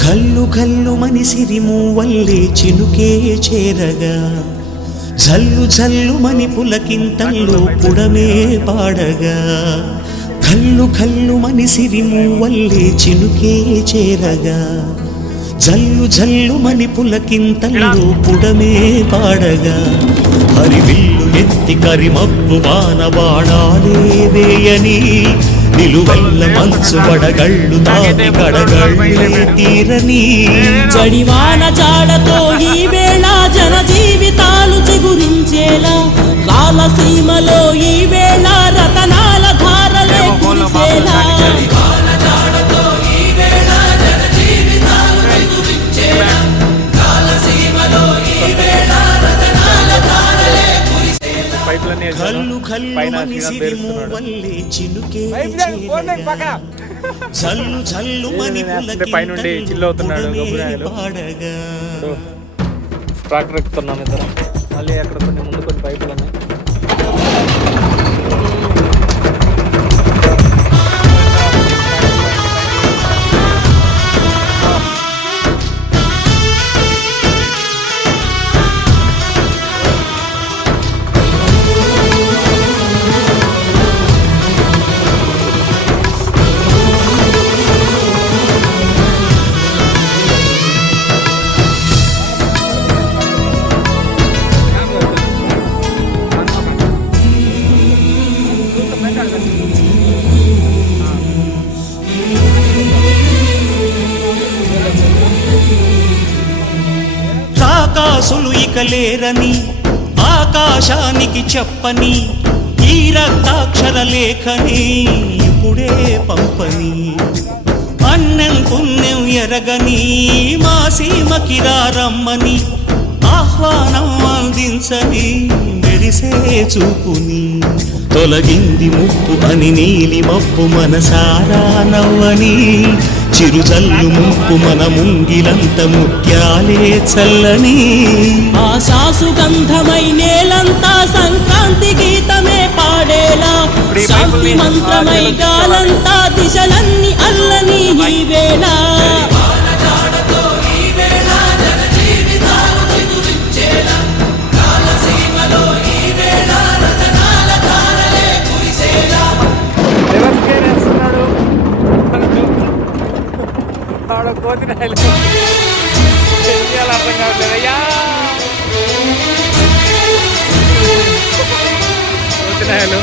కల్లు కల్లు మనిసిరి మూవల్లే చినుకే చేరగా జల్లు జల్లు మని పులకింతల్లో పుడమే పాడగా కల్లు కల్లు మనిసిరి మూవల్లే చినుకే చేరగా జల్లు జల్లు మని పులకింతల్లో పుడమే పాడగా హరివిల్లు ఎత్తి కరిమబ్బు వాన బాణాలే వేయని నిలువెల్ల మంచు వడగళ్ళు తాకి గడగళ్ళే తీరని జడివాన జాడతో ఈ వేళ జన జీవితాలు చిగురించేలా రాలసీమలో ఈ వేళ రతనాల ధారలే కురిసేలా కల్లు కల్లు మనిసిరి మూవల్లే చినుకే చేరగా జల్లు జల్లు మని పులకింతల్లో పుడమే పాడగా ట్రాక్టర్ ఎక్కుతున్నాం ఇద్దరం మళ్ళీ అక్కడ కొన్ని ముందు కొన్ని పైపులు ఉన్నాయి. రాకాసులు ఇక లేరని ఆకాశానికి చెప్పని ఈ రక్తాక్షర లేఖని ఇప్పుడే పంపని అన్నం పుణ్యం ఎరగని మా సీమకి రమ్మని ఆహ్వానం అందించని మెరిసే చూపుని తొలగింది ముప్పు అని నీలి మప్పు మనసారా నవ్వని చిరుజల్లు ముప్పు మన ముంగిలంత ముత్యాలే చల్లని ఆశాసు గంధమై నేలంతా సంక్రాంతి గీతమే పాడేలా శాంతి మంత్రమై గాలంతా దిశలన్నీ అల్లని ఈ వేళ కోతినాయలు అర్థం కావట్లేదయ్యా కోతినాయలు